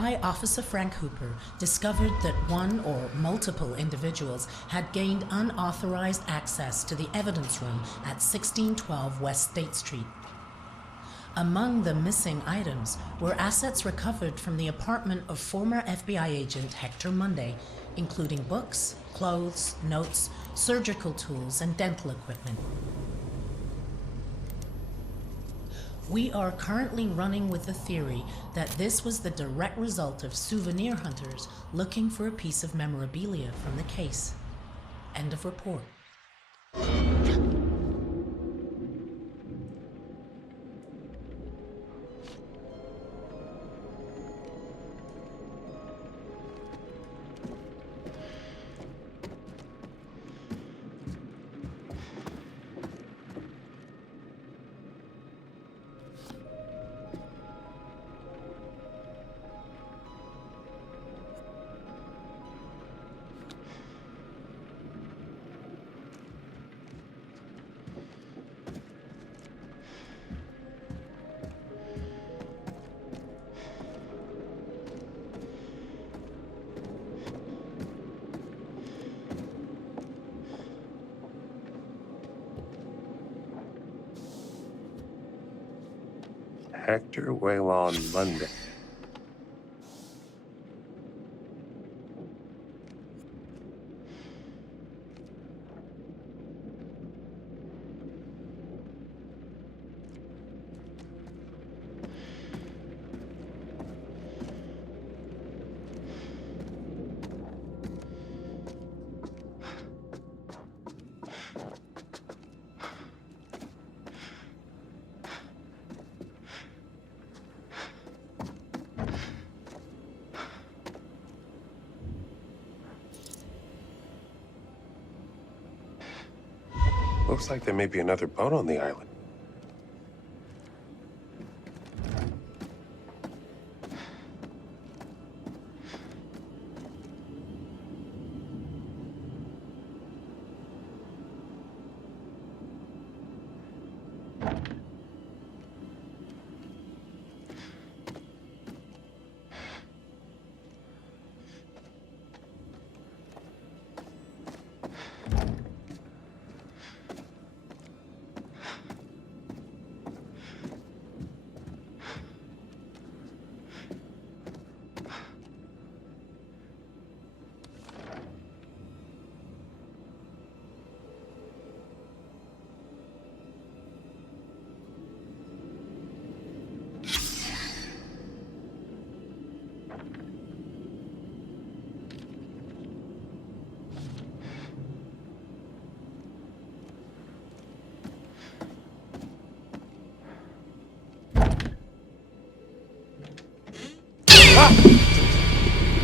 I, Officer Frank Hooper, discovered that one or multiple individuals had gained unauthorized access to the evidence room at 1612 West State Street. Among the missing items were assets recovered from the apartment of former FBI agent Hector Monday, including books, clothes, notes, surgical tools, and dental equipment. We are currently running with the theory that this was the direct result of souvenir hunters looking for a piece of memorabilia from the case. End of report. Hector Waylon Monday. Looks like there may be another boat on the island.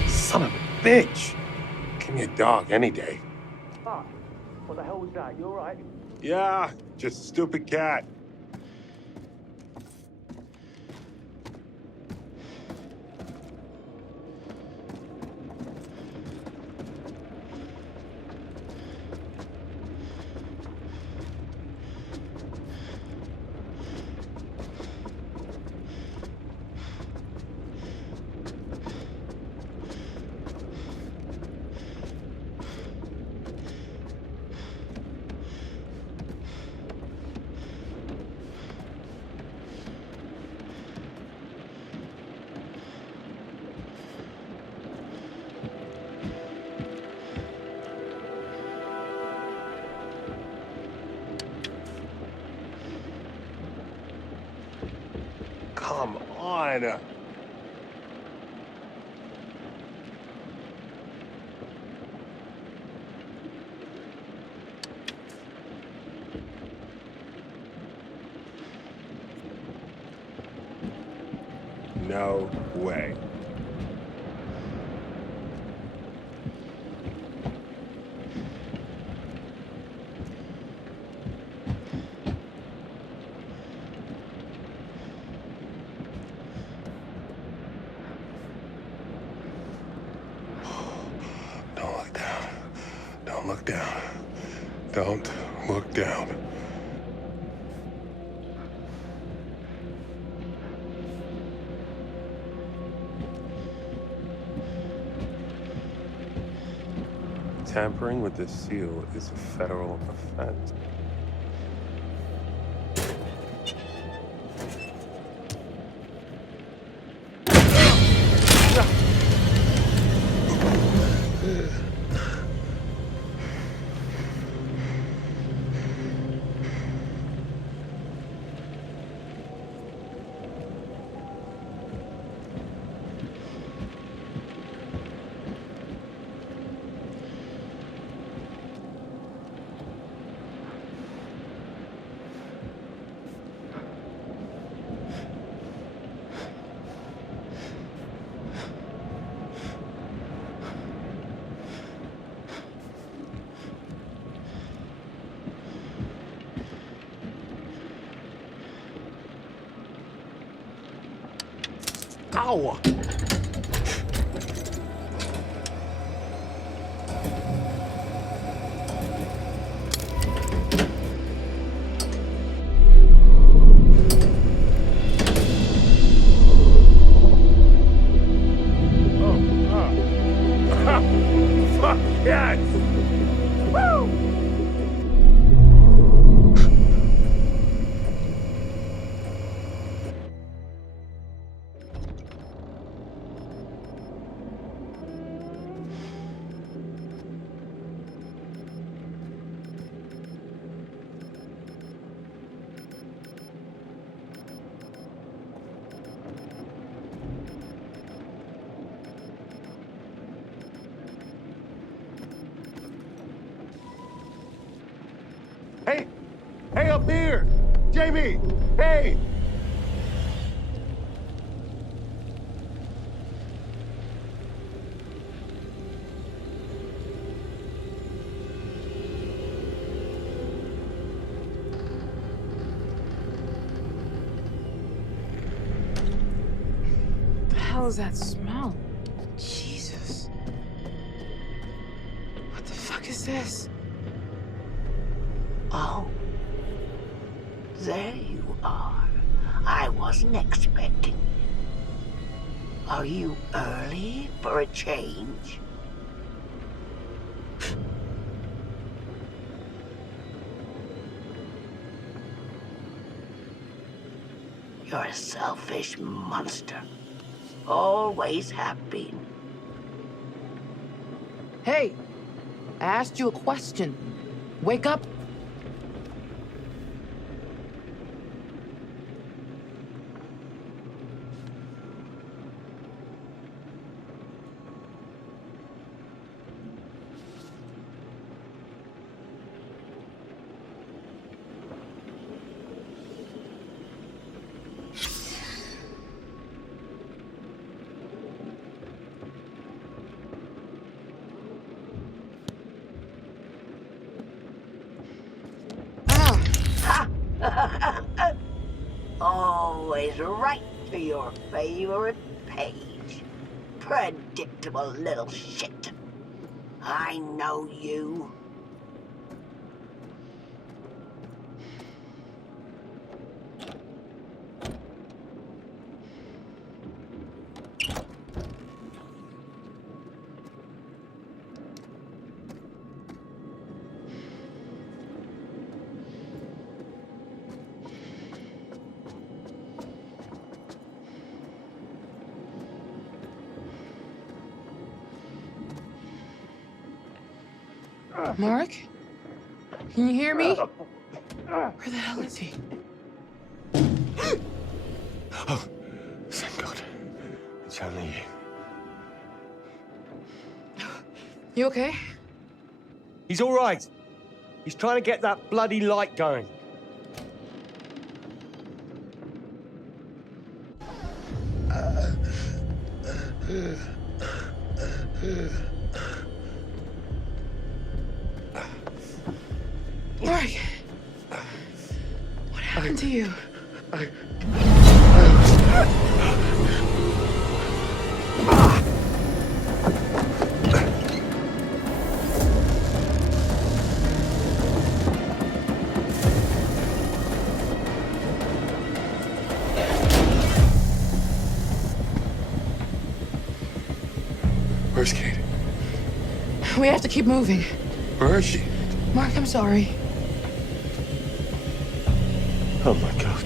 Son of a bitch! Give me a dog any day. Fuck. What the hell was that? You alright? Yeah, just a stupid cat. Come on. No way. Don't look down. Don't look down. Don't look down. Tampering with this seal is a federal offense. Ow! Fuck yes! Woo! Hey! Hey, up here! Jamie! Hey! What the hell is that smell? Jesus. What the fuck is this? Oh, there you are. I wasn't expecting you. Are you early for a change? You're a selfish monster. Always have been. Hey, I asked you a question. Wake up. Always right to your favorite page. Predictable little shit. I know you. Mark? Can you hear me? Where the hell is he? Oh, thank God. It's only you. You okay? He's all right. He's trying to get that bloody light going. Mark! What happened to you? Where's Kate? We have to keep moving. Where is she? Mark, I'm sorry. Oh my God.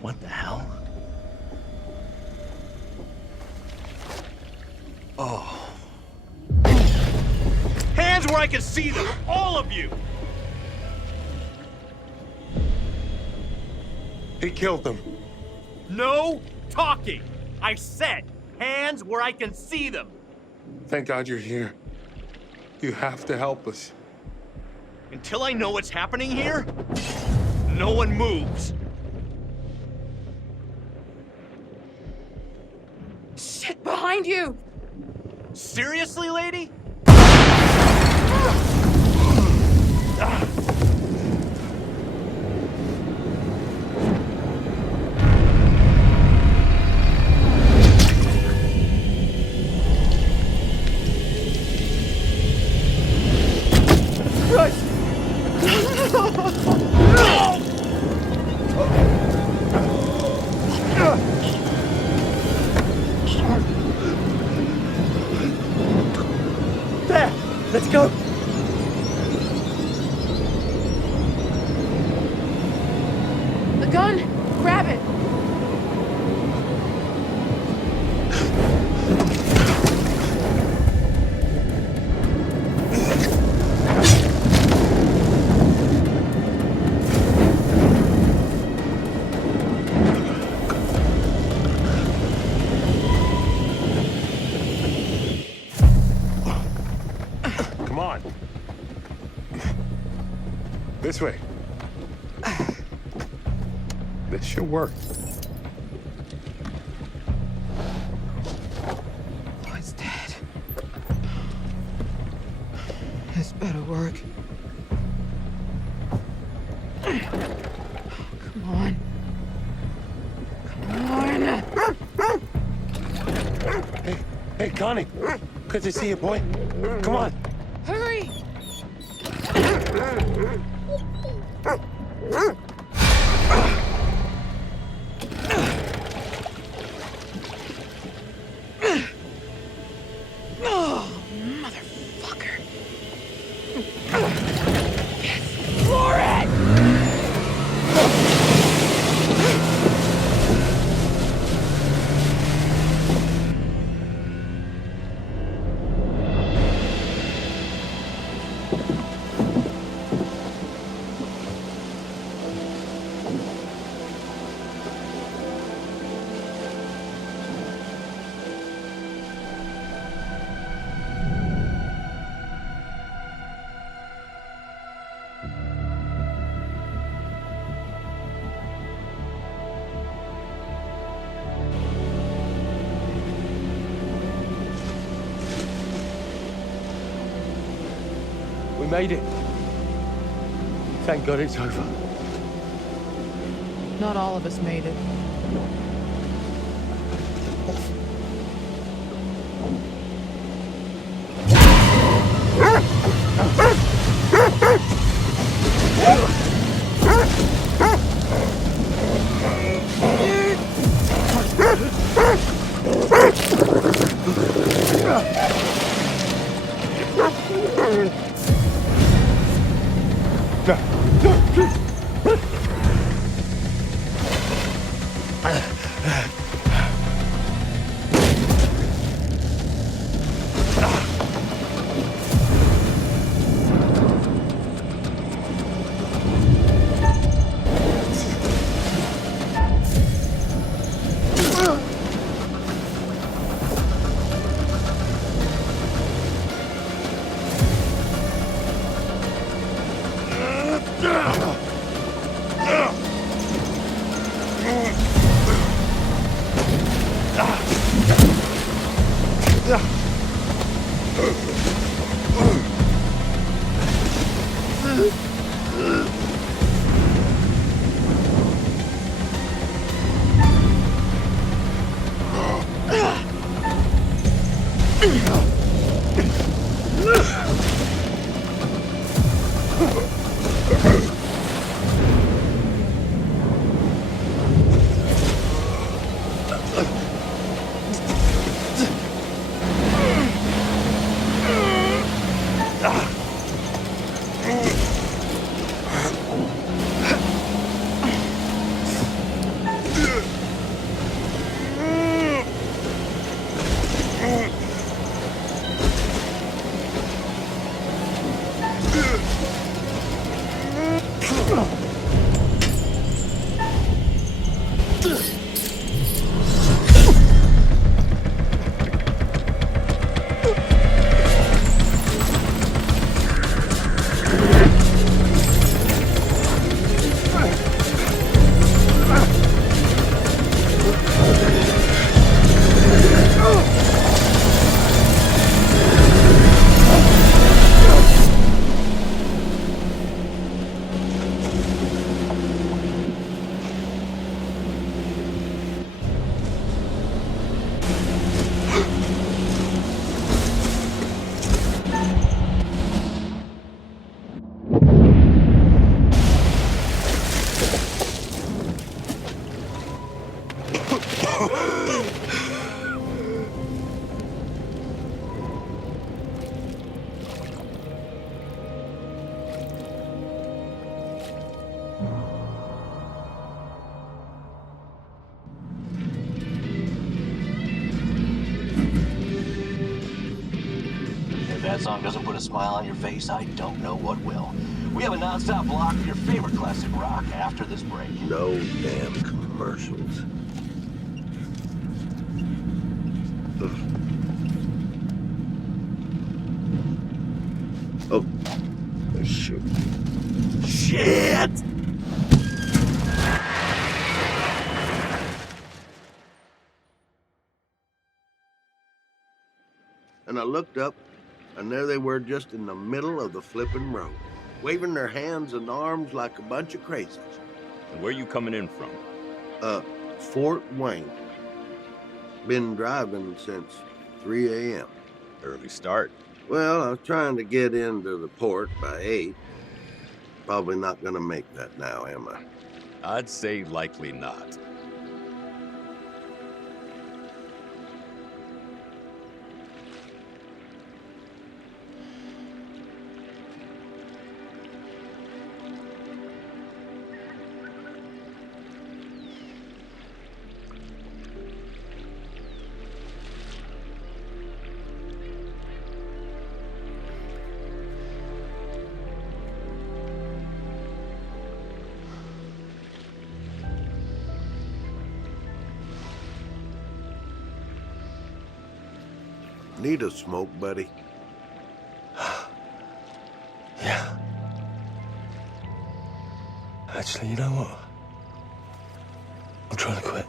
What the hell? Oh. Hands where I can see them! All of you! He killed them. No talking! I said, hands where I can see them! Thank God you're here. You have to help us. Until I know what's happening here, no one moves. Shit, behind you! Seriously, lady? There! Let's go! The gun! Grab it! Come on. This way. This should work. Oh, it's dead. This better work. Come on. Come on. Hey, Connie. Good to see you, boy. Come on. Hurry! Oh, motherfucker. Yes, for it! We made it. Thank God it's over. Not all of us made it. If that song doesn't put a smile on your face, I don't know what will. We have a non-stop block of your favorite classic rock after this break. No damn commercials. Oh, shoot. Shit! And I looked up, and there they were just in the middle of the flipping road, waving their hands and arms like a bunch of crazies. And where you coming in from? Fort Wayne. Been driving since 3 a.m. Early start. Well, I was trying to get into the port by 8. Probably not gonna make that now, am I? I'd say likely not. Need a smoke, buddy? Yeah. Actually, you know what? I'm trying to quit.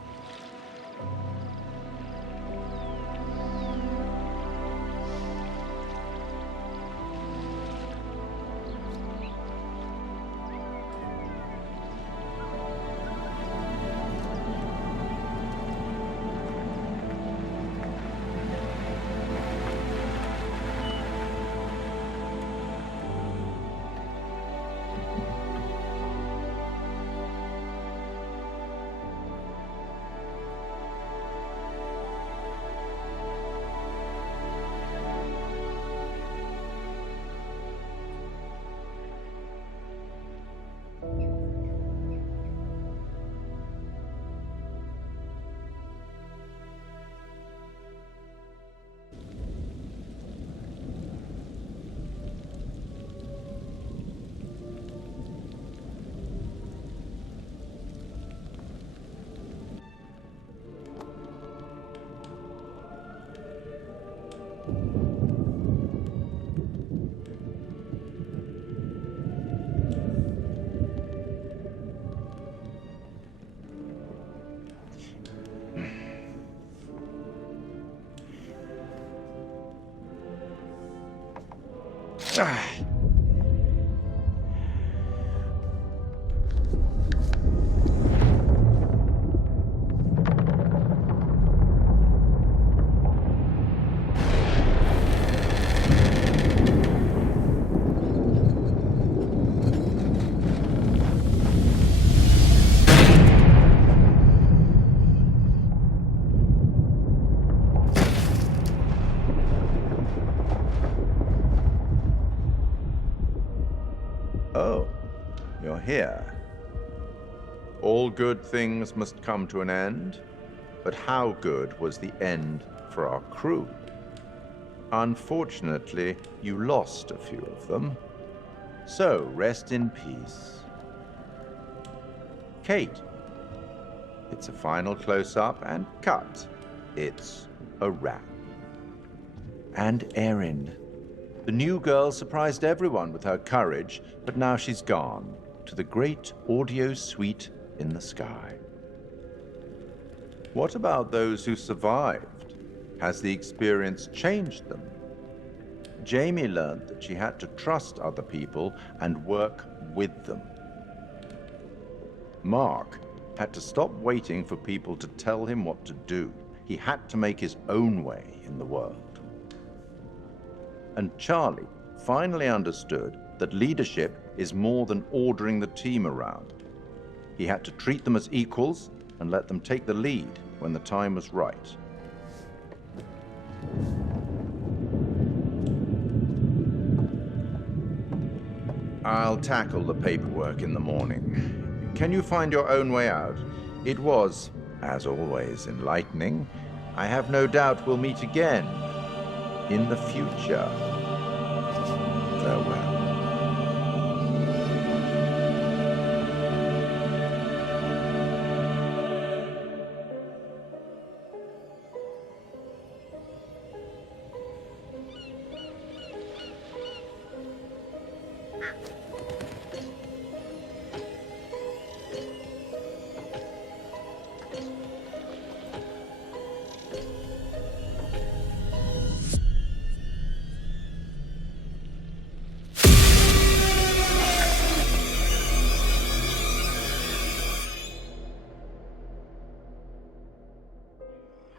Oh, you're here. All good things must come to an end, but how good was the end for our crew? Unfortunately, you lost a few of them. So, rest in peace. Kate. It's a final close-up and cut. It's a wrap. And Erin. The new girl surprised everyone with her courage, but now she's gone to the great audio suite in the sky. What about those who survived? Has the experience changed them? Jamie learned that she had to trust other people and work with them. Mark had to stop waiting for people to tell him what to do. He had to make his own way in the world. And Charlie finally understood that leadership is more than ordering the team around. He had to treat them as equals and let them take the lead when the time was right. I'll tackle the paperwork in the morning. Can you find your own way out? It was, as always, enlightening. I have no doubt we'll meet again in the future. Farewell.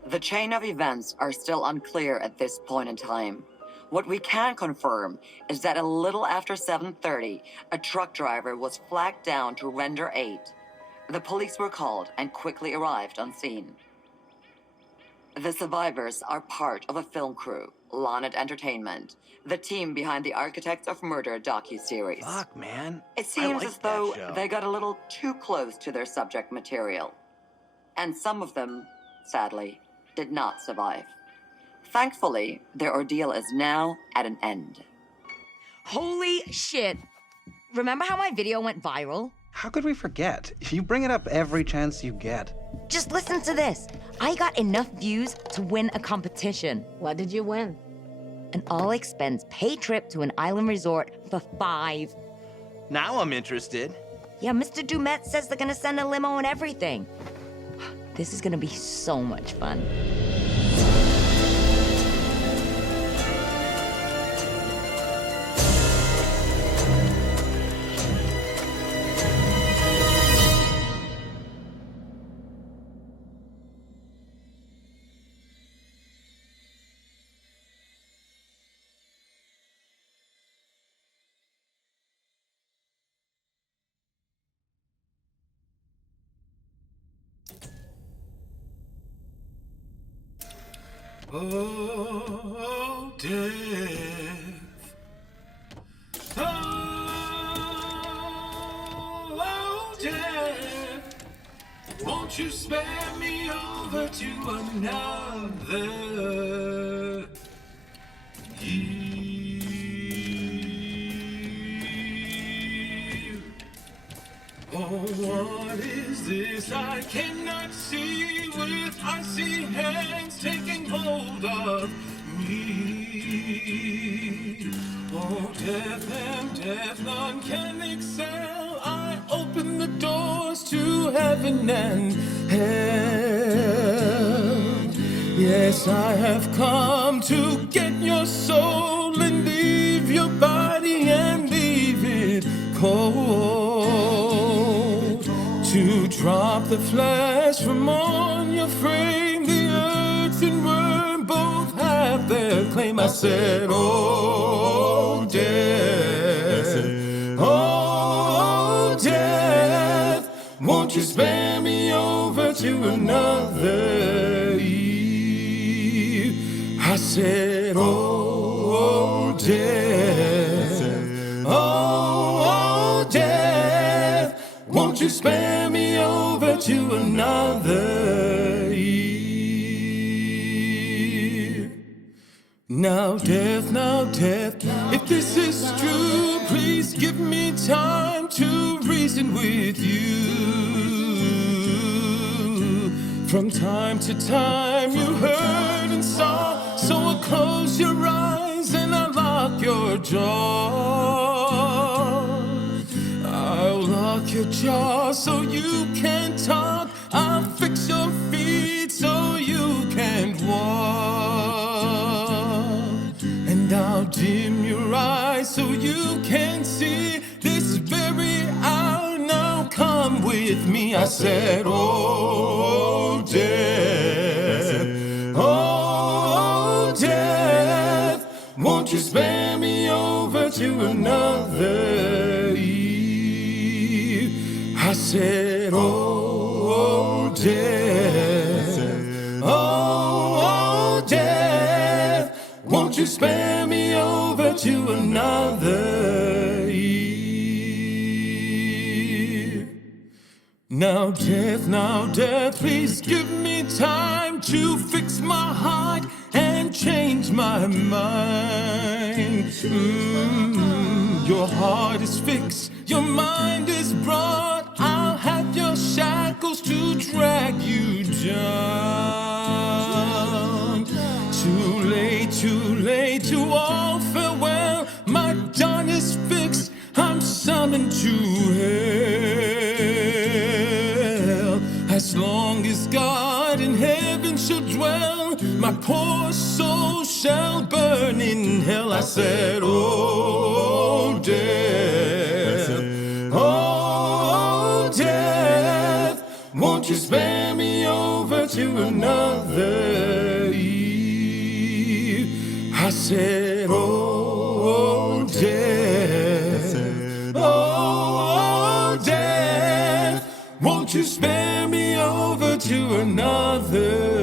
The chain of events are still unclear at this point in time. What we can confirm is that a little after 7:30, a truck driver was flagged down to render aid. The police were called and quickly arrived on scene. The survivors are part of a film crew, Lonnet Entertainment, the team behind the Architects of Murder docuseries. Fuck, man. It seems like as though that show. they got a little too close to their subject material. And some of them, sadly, did not survive. Thankfully, their ordeal is now at an end. Holy shit. Remember how my video went viral? How could we forget? You bring it up every chance you get. Just listen to this. I got enough views to win a competition. What did you win? An all-expense paid trip to an island resort for 5. Now I'm interested. Yeah, Mr. Dumet says they're gonna send a limo and everything. This is gonna be so much fun. Oh, death. Oh, death. Won't you spare me over to another year? Oh, what is this I cannot see with icy hands taking hold of me? Oh, death and death, none can excel. I open the doors to heaven and hell. Yes, I have come to get your soul and leave your body drop the flesh from on your frame. The earth and worm both have their claim. I said, oh, death, oh, death, won't you spare me over to another eve? I said, oh, death, oh, death, won't you spare me over to another eve? Now death, if this is true, please give me time to reason with you. From time to time you heard and saw, so I'll close your eyes and I'll lock your jaw. I'll lock your jaw so you can't talk. I'll fix your feet so you can't walk. And I'll dim your eyes so you can see this very hour. Now come with me. I said, oh, death, oh, death, won't you spare me over to another eve? I said, oh, death, oh, death, won't you spare me over to another eve? Now death, please give me time to fix my heart and change my mind. Your heart is fixed, your mind is brought. I'll have your shackles to drag you down. Too late to all farewell. My dawn is fixed, I'm summoned to hell. As long as God in heaven shall dwell, my poor soul shall burn in hell. I said, oh, death, oh, death, won't you spare me over to another eve? I said, oh, death, oh, death, won't you spare me over to another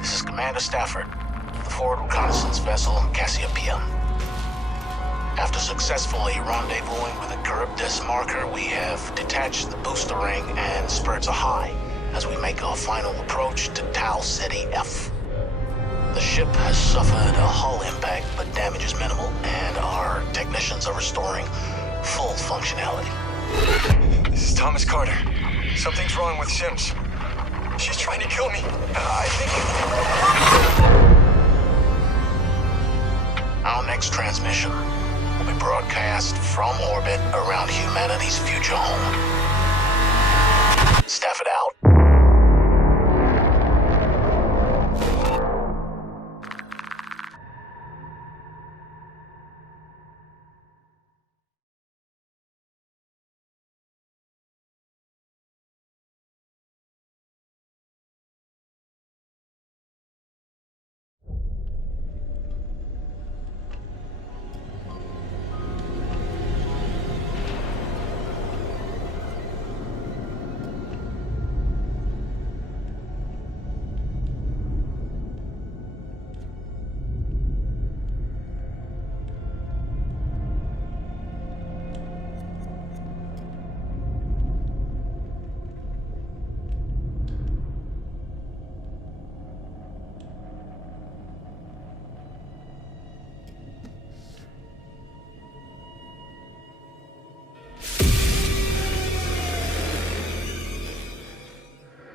This is Commander Stafford, the forward reconnaissance vessel Cassiopeia. After successfully rendezvousing with a Charybdis marker, we have detached the booster ring and spurred a high as we make our final approach to Tau Ceti F. The ship has suffered a hull impact, but damage is minimal, and our technicians are restoring full functionality. This is Thomas Carter. Something's wrong with Sims. She's trying to kill me. I think... Our next transmission will be broadcast from orbit around humanity's future home. Stafford out.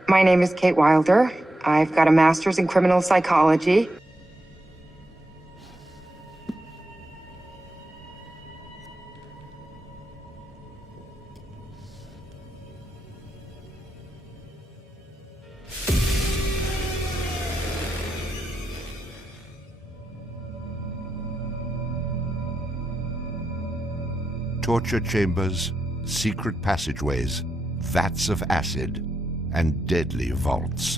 My name is Kate Wilder. I've got a master's in criminal psychology. Torture chambers, secret passageways, vats of acid, and deadly vaults.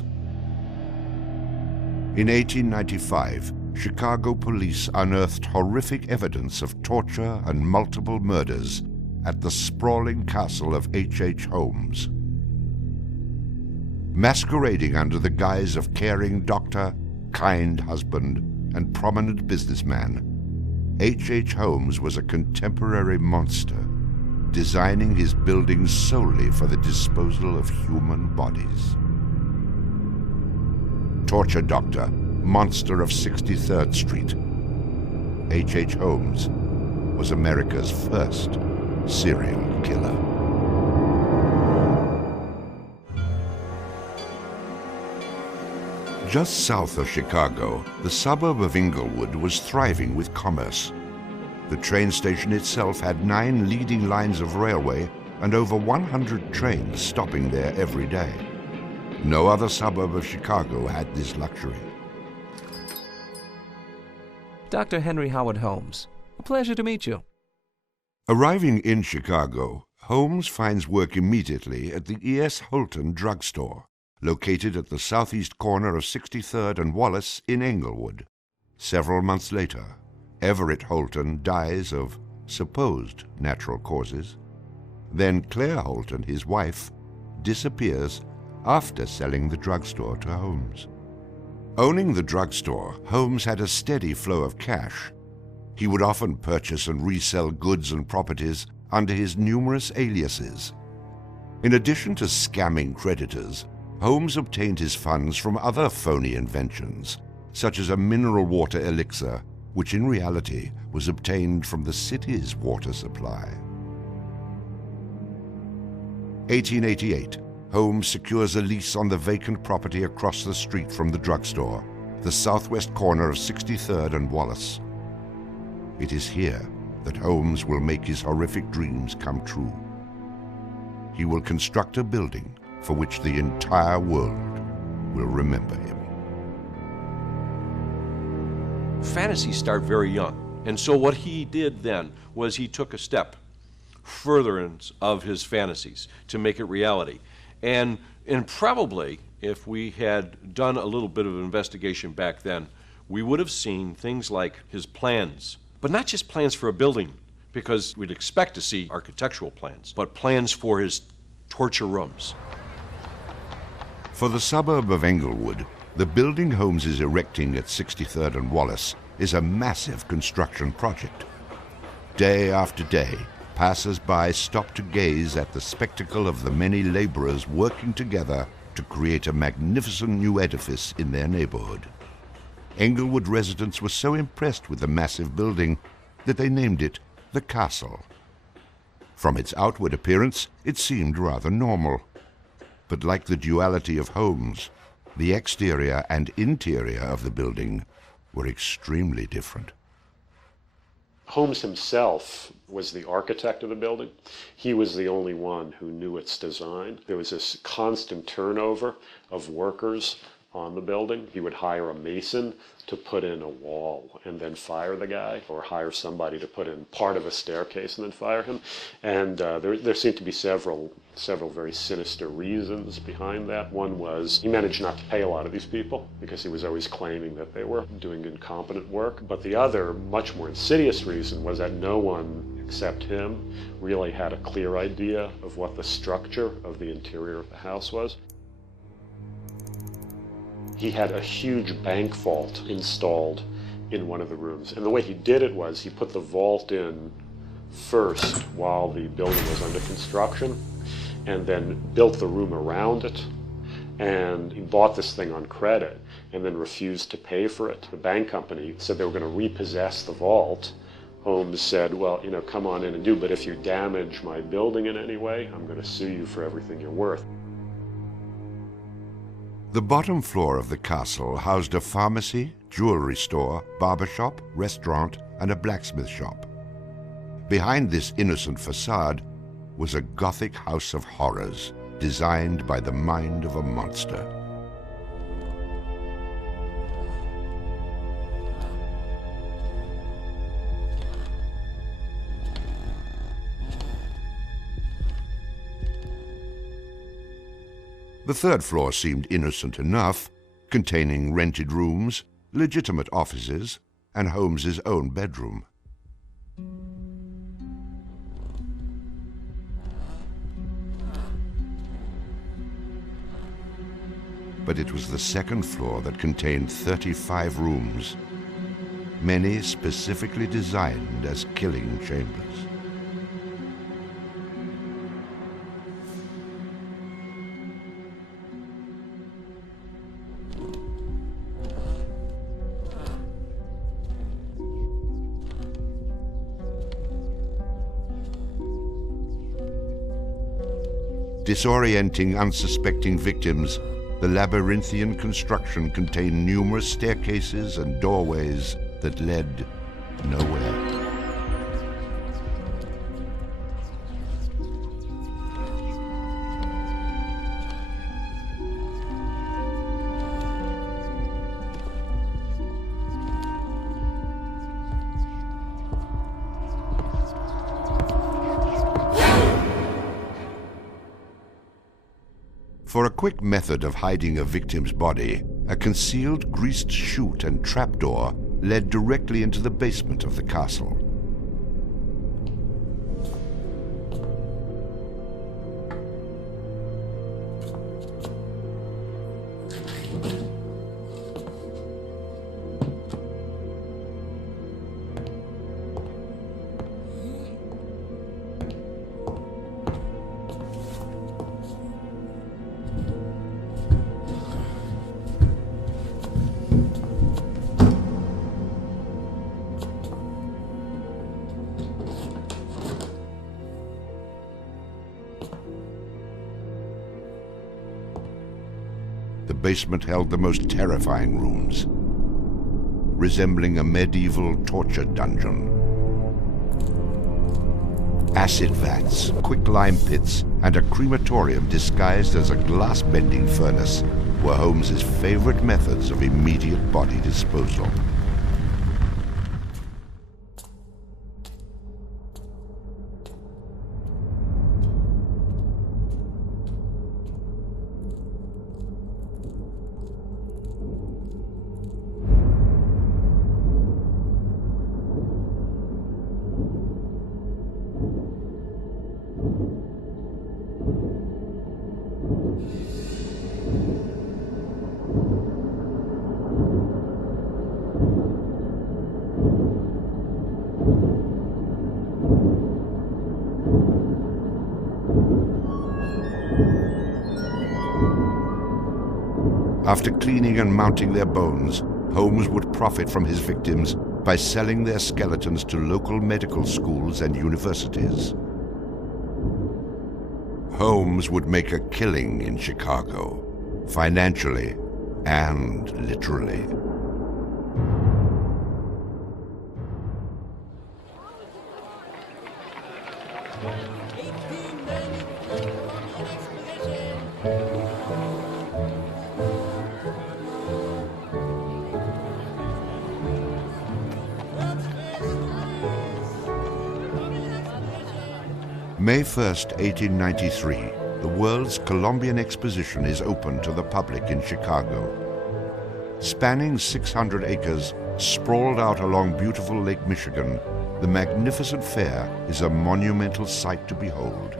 In 1895, Chicago police unearthed horrific evidence of torture and multiple murders at the sprawling castle of H.H. Holmes. Masquerading under the guise of caring doctor, kind husband, and prominent businessman, H.H. Holmes was a contemporary monster, designing his buildings solely for the disposal of human bodies. Torture Doctor, Monster of 63rd Street. H.H. Holmes was America's first serial killer. Just south of Chicago, the suburb of Inglewood was thriving with commerce. The train station itself had 9 leading lines of railway and over 100 trains stopping there every day. No other suburb of Chicago had this luxury. Dr. Henry Howard Holmes, a pleasure to meet you. Arriving in Chicago, Holmes finds work immediately at the E.S. Holton drugstore, located at the southeast corner of 63rd and Wallace in Englewood. Several months later, Everett Holton dies of supposed natural causes. Then Claire Holton, his wife, disappears after selling the drugstore to Holmes. Owning the drugstore, Holmes had a steady flow of cash. He would often purchase and resell goods and properties under his numerous aliases. In addition to scamming creditors, Holmes obtained his funds from other phony inventions, such as a mineral water elixir, which in reality was obtained from the city's water supply. 1888, Holmes secures a lease on the vacant property across the street from the drugstore, the southwest corner of 63rd and Wallace. It is here that Holmes will make his horrific dreams come true. He will construct a building for which the entire world will remember him. Fantasies start very young, and so what he did then was he took a step furtherance of his fantasies to make it reality. And probably, if we had done a little bit of investigation back then, we would have seen things like his plans, but not just plans for a building, because we'd expect to see architectural plans, but plans for his torture rooms. For the suburb of Englewood, The building Holmes is erecting at 63rd and Wallace is a massive construction project. Day after day, passers-by stop to gaze at the spectacle of the many laborers working together to create a magnificent new edifice in their neighborhood. Englewood residents were so impressed with the massive building that they named it the Castle. From its outward appearance, it seemed rather normal. But like the duality of Holmes, the exterior and interior of the building were extremely different. Holmes himself was the architect of the building. He was the only one who knew its design. There was this constant turnover of workers on the building. He would hire a mason to put in a wall and then fire the guy, or hire somebody to put in part of a staircase and then fire him. And there seemed to be several very sinister reasons behind that. One was he managed not to pay a lot of these people because he was always claiming that they were doing incompetent work. But the other, much more insidious reason was that no one except him really had a clear idea of what the structure of the interior of the house was. He had a huge bank vault installed in one of the rooms. And the way he did it was he put the vault in first while the building was under construction, and then built the room around it. And he bought this thing on credit and then refused to pay for it. The bank company said they were going to repossess the vault. Holmes said, well, come on in and do, but if you damage my building in any way, I'm going to sue you for everything you're worth. The bottom floor of the castle housed a pharmacy, jewelry store, barber shop, restaurant, and a blacksmith shop. Behind this innocent facade was a Gothic house of horrors designed by the mind of a monster. The third floor seemed innocent enough, containing rented rooms, legitimate offices, and Holmes's own bedroom. But it was the second floor that contained 35 rooms, many specifically designed as killing chambers. Disorienting unsuspecting victims, the labyrinthian construction contained numerous staircases and doorways that led nowhere. For a quick method of hiding a victim's body, a concealed greased chute and trapdoor led directly into the basement of the castle. The basement held the most terrifying rooms, resembling a medieval torture dungeon. Acid vats, quicklime pits, and a crematorium disguised as a glass-bending furnace were Holmes's favorite methods of immediate body disposal. After cleaning and mounting their bones, Holmes would profit from his victims by selling their skeletons to local medical schools and universities. Holmes would make a killing in Chicago, financially and literally. May 1st, 1893, the World's Columbian Exposition is open to the public in Chicago. Spanning 600 acres, sprawled out along beautiful Lake Michigan, the magnificent fair is a monumental sight to behold.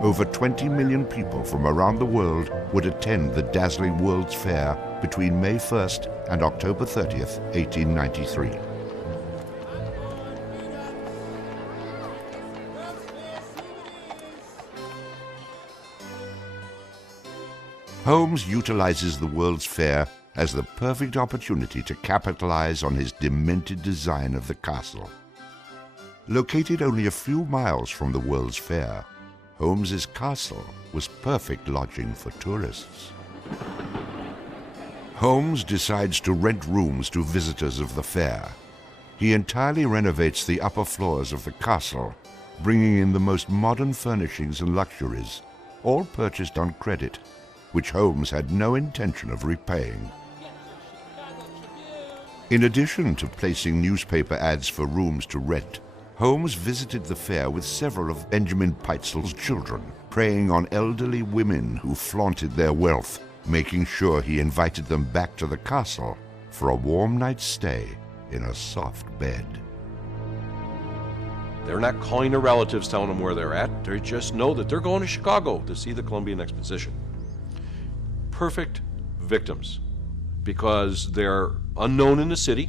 Over 20 million people from around the world would attend the dazzling World's Fair between May 1st and October 30th, 1893. Holmes utilizes the World's Fair as the perfect opportunity to capitalize on his demented design of the castle. Located only a few miles from the World's Fair, Holmes's castle was perfect lodging for tourists. Holmes decides to rent rooms to visitors of the fair. He entirely renovates the upper floors of the castle, bringing in the most modern furnishings and luxuries, all purchased on credit, which Holmes had no intention of repaying. In addition to placing newspaper ads for rooms to rent, Holmes visited the fair with several of Benjamin Peitzel's children, preying on elderly women who flaunted their wealth, making sure he invited them back to the castle for a warm night's stay in a soft bed. They're not calling their relatives, telling them where they're at. They just know that they're going to Chicago to see the Columbian Exposition. Perfect victims, because they're unknown in the city.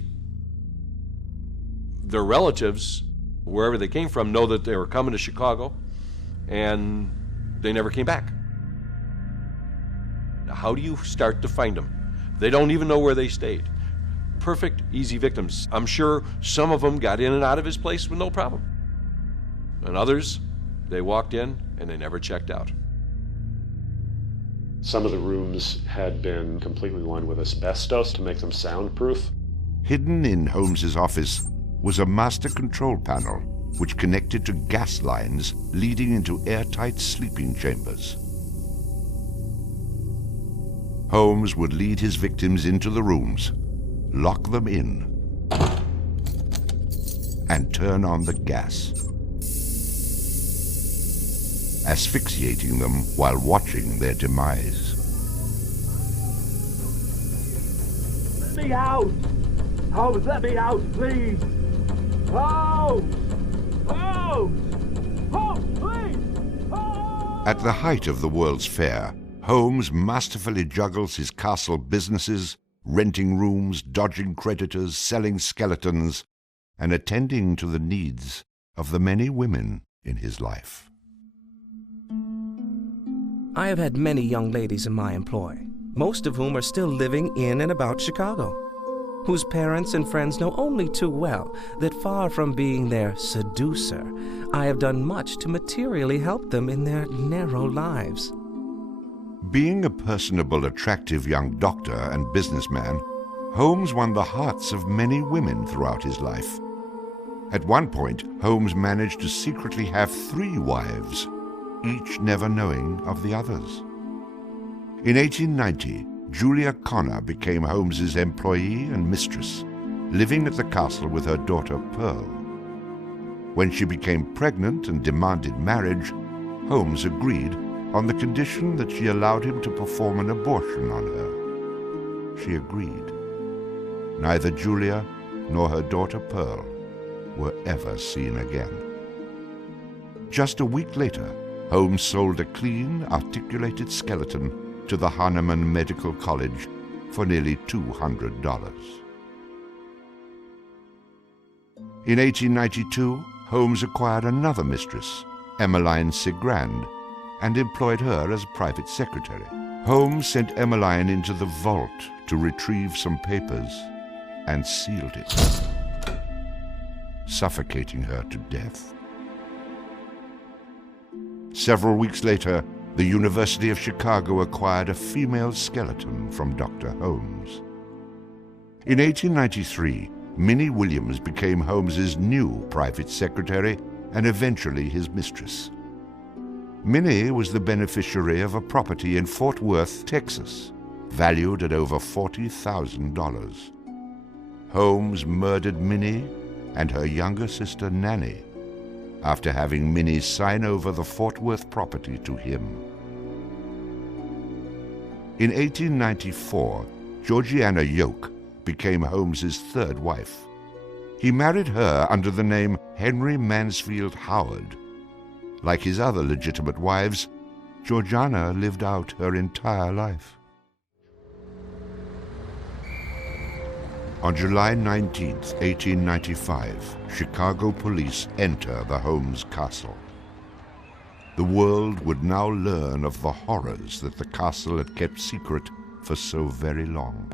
Their relatives, wherever they came from, know that they were coming to Chicago, and they never came back. Now, how do you start to find them? They don't even know where they stayed. Perfect, easy victims. I'm sure some of them got in and out of his place with no problem. And others, they walked in and they never checked out. Some of the rooms had been completely lined with asbestos to make them soundproof. Hidden in Holmes's office was a master control panel which connected to gas lines leading into airtight sleeping chambers. Holmes would lead his victims into the rooms, lock them in, and turn on the gas, asphyxiating them while watching their demise. Let me out! Holmes, let me out, please! Holmes! Holmes! Holmes, please! Holmes! At the height of the World's Fair, Holmes masterfully juggles his castle businesses, renting rooms, dodging creditors, selling skeletons, and attending to the needs of the many women in his life. I have had many young ladies in my employ, most of whom are still living in and about Chicago, whose parents and friends know only too well that far from being their seducer, I have done much to materially help them in their narrow lives. Being a personable, attractive young doctor and businessman, Holmes won the hearts of many women throughout his life. At one point, Holmes managed to secretly have 3 wives, each never knowing of the others. In 1890, Julia Connor became Holmes's employee and mistress, living at the castle with her daughter Pearl. When she became pregnant and demanded marriage, Holmes agreed on the condition that she allowed him to perform an abortion on her. She agreed. Neither Julia nor her daughter Pearl were ever seen again. Just a week later, Holmes sold a clean, articulated skeleton to the Hahnemann Medical College for nearly $200. In 1892, Holmes acquired another mistress, Emmeline Sigrand, and employed her as private secretary. Holmes sent Emmeline into the vault to retrieve some papers and sealed it, suffocating her to death. Several weeks later, the University of Chicago acquired a female skeleton from Dr. Holmes. In 1893, Minnie Williams became Holmes's new private secretary and eventually his mistress. Minnie was the beneficiary of a property in Fort Worth, Texas, valued at over $40,000. Holmes murdered Minnie and her younger sister Nanny after having Minnie sign over the Fort Worth property to him. In 1894, Georgiana Yoke became Holmes's third wife. He married her under the name Henry Mansfield Howard. Like his other legitimate wives, Georgiana lived out her entire life. On July 19, 1895, Chicago police enter the Holmes castle. The world would now learn of the horrors that the castle had kept secret for so very long.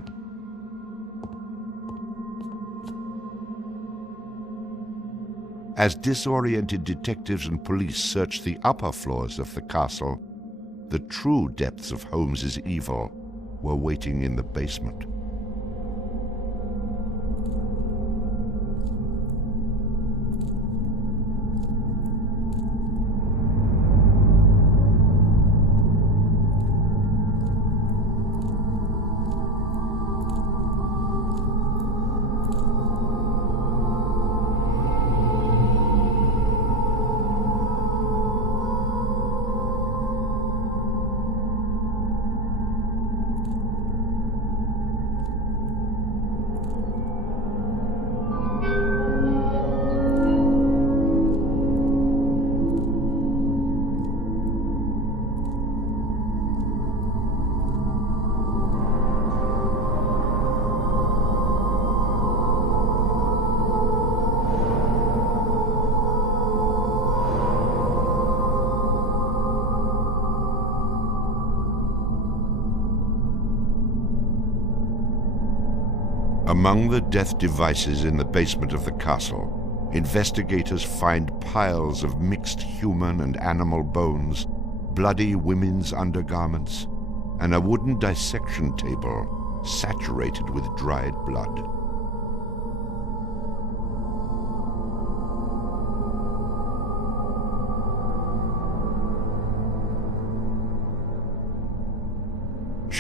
As disoriented detectives and police searched the upper floors of the castle, the true depths of Holmes's evil were waiting in the basement. Among the death devices in the basement of the castle, investigators find piles of mixed human and animal bones, bloody women's undergarments, and a wooden dissection table saturated with dried blood.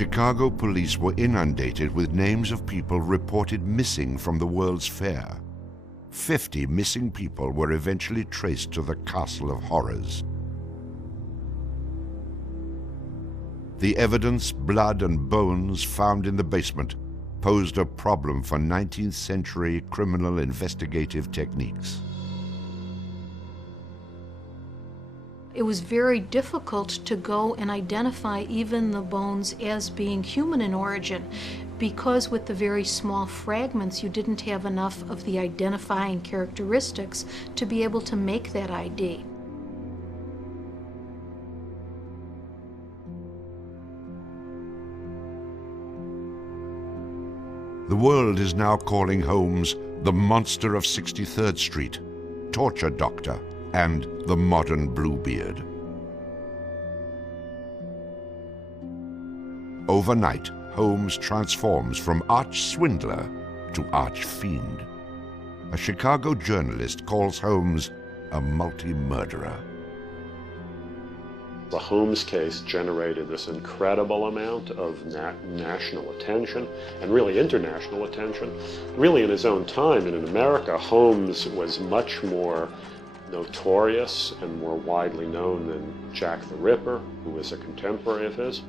Chicago police were inundated with names of people reported missing from the World's Fair. 50 missing people were eventually traced to the Castle of Horrors. The evidence, blood and bones found in the basement posed a problem for 19th century criminal investigative techniques. It was very difficult to go and identify even the bones as being human in origin, because with the very small fragments you didn't have enough of the identifying characteristics to be able to make that ID. The world is now calling Holmes the Monster of 63rd Street, Torture Doctor, and the Modern Bluebeard. Overnight, Holmes transforms from arch-swindler to arch-fiend. A Chicago journalist calls Holmes a multi-murderer. The Holmes case generated this incredible amount of national attention and really international attention. Really in his own time and in America, Holmes was much more notorious and more widely known than Jack the Ripper, who was a contemporary of his.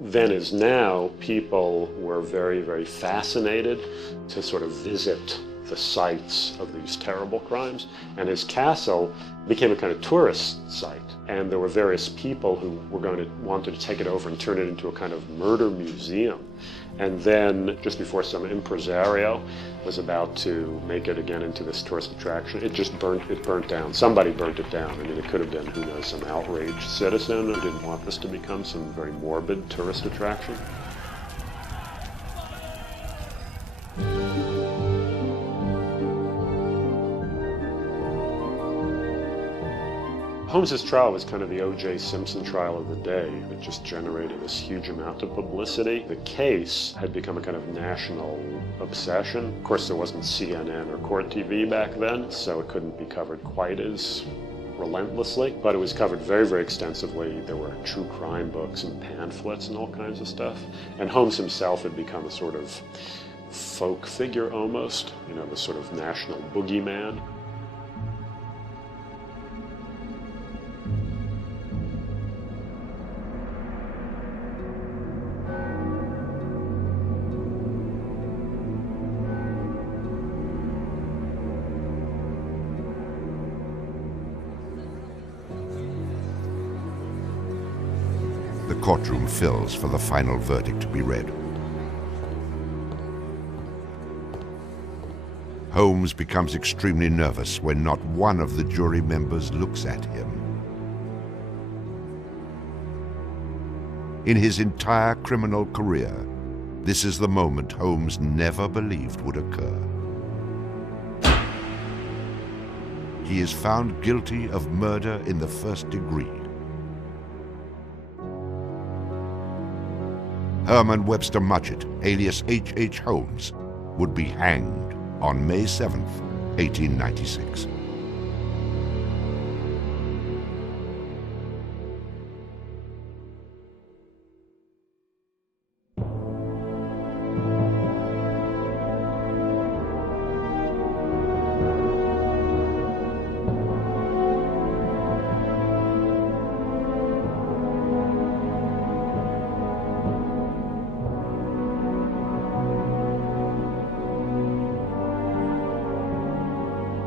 Then as now, people were very, very fascinated to sort of visit the sites of these terrible crimes. And his castle became a kind of tourist site. And there were various people who wanted to take it over and turn it into a kind of murder museum. And then, just before some impresario was about to make it again into this tourist attraction, it burnt down. Somebody burnt it down. I mean, it could have been, who knows, some outraged citizen who didn't want this to become some very morbid tourist attraction. Holmes's trial was kind of the O.J. Simpson trial of the day. It just generated this huge amount of publicity. The case had become a kind of national obsession. Of course, there wasn't CNN or Court TV back then, so it couldn't be covered quite as relentlessly, but it was covered very, very extensively. There were true crime books and pamphlets and all kinds of stuff. And Holmes himself had become a sort of folk figure almost, you know, the sort of national boogeyman. The courtroom fills for the final verdict to be read. Holmes becomes extremely nervous when not one of the jury members looks at him. In his entire criminal career, this is the moment Holmes never believed would occur. He is found guilty of murder in the first degree. Herman Webster Mudgett, alias H.H. Holmes, would be hanged on May 7th, 1896.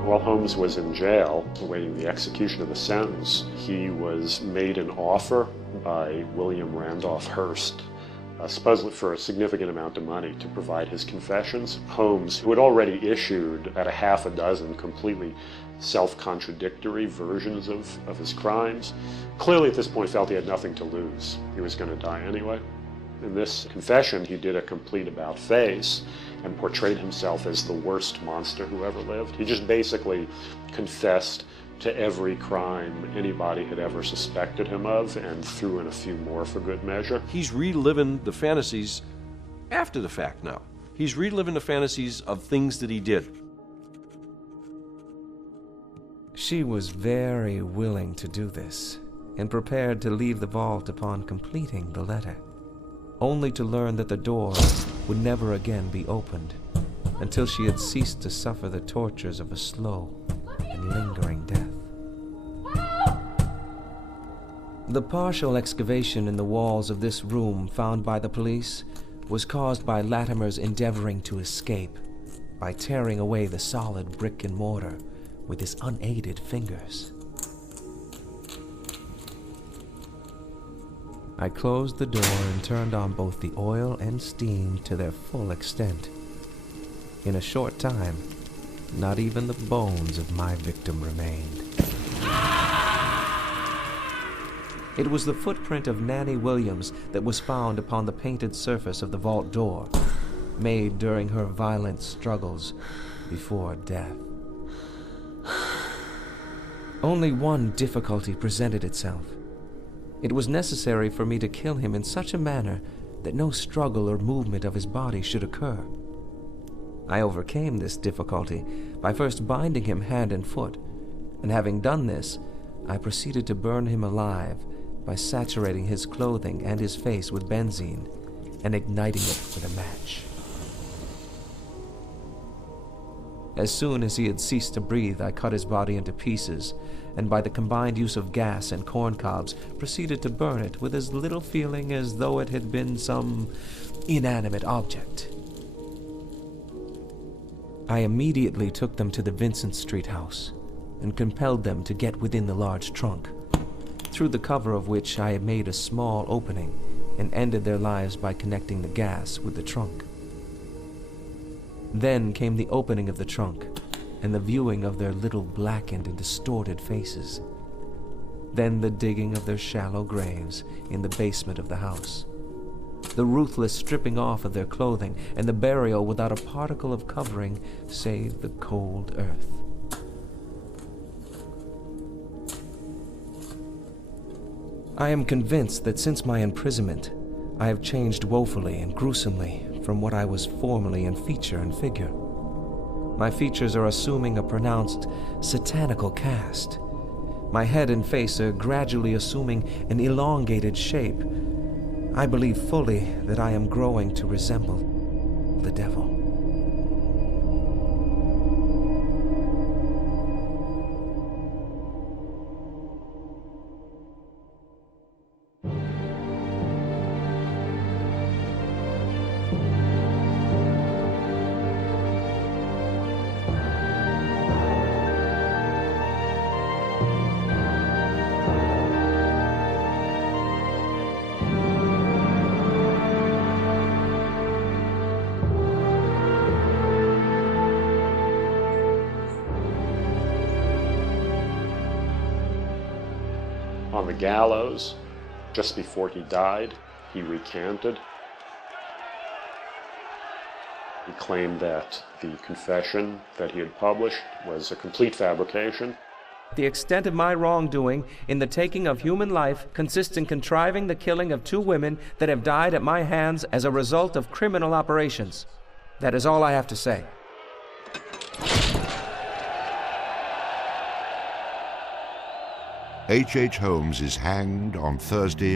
While Holmes was in jail, awaiting the execution of the sentence, he was made an offer by William Randolph Hearst, supposedly for a significant amount of money, to provide his confessions. Holmes, who had already issued at a half a dozen completely self-contradictory versions of his crimes, clearly at this point felt he had nothing to lose. He was going to die anyway. In this confession, he did a complete about-face and portrayed himself as the worst monster who ever lived. He just basically confessed to every crime anybody had ever suspected him of and threw in a few more for good measure. He's reliving the fantasies after the fact now. He's reliving the fantasies of things that he did. She was very willing to do this and prepared to leave the vault upon completing the letter, only to learn that the door would never again be opened until she had ceased to suffer the tortures of a slow and lingering death. The partial excavation in the walls of this room found by the police was caused by Latimer's endeavoring to escape by tearing away the solid brick and mortar with his unaided fingers. I closed the door and turned on both the oil and steam to their full extent. In a short time, not even the bones of my victim remained. It was the footprint of Nanny Williams that was found upon the painted surface of the vault door, made during her violent struggles before death. Only one difficulty presented itself. It was necessary for me to kill him in such a manner that no struggle or movement of his body should occur. I overcame this difficulty by first binding him hand and foot, and having done this, I proceeded to burn him alive by saturating his clothing and his face with benzene and igniting it with a match. As soon as he had ceased to breathe, I cut his body into pieces, and by the combined use of gas and corn cobs, proceeded to burn it with as little feeling as though it had been some inanimate object. I immediately took them to the Vincent Street house and compelled them to get within the large trunk, through the cover of which I had made a small opening and ended their lives by connecting the gas with the trunk. Then came the opening of the trunk and the viewing of their little blackened and distorted faces. Then the digging of their shallow graves in the basement of the house. The ruthless stripping off of their clothing and the burial without a particle of covering save the cold earth. I am convinced that since my imprisonment, I have changed woefully and gruesomely from what I was formerly in feature and figure. My features are assuming a pronounced satanical cast. My head and face are gradually assuming an elongated shape. I believe fully that I am growing to resemble the devil. On the gallows, just before he died, he recanted. He claimed that the confession that he had published was a complete fabrication. The extent of my wrongdoing in the taking of human life consists in contriving the killing of 2 women that have died at my hands as a result of criminal operations. That is all I have to say. H.H. Holmes is hanged on Thursday,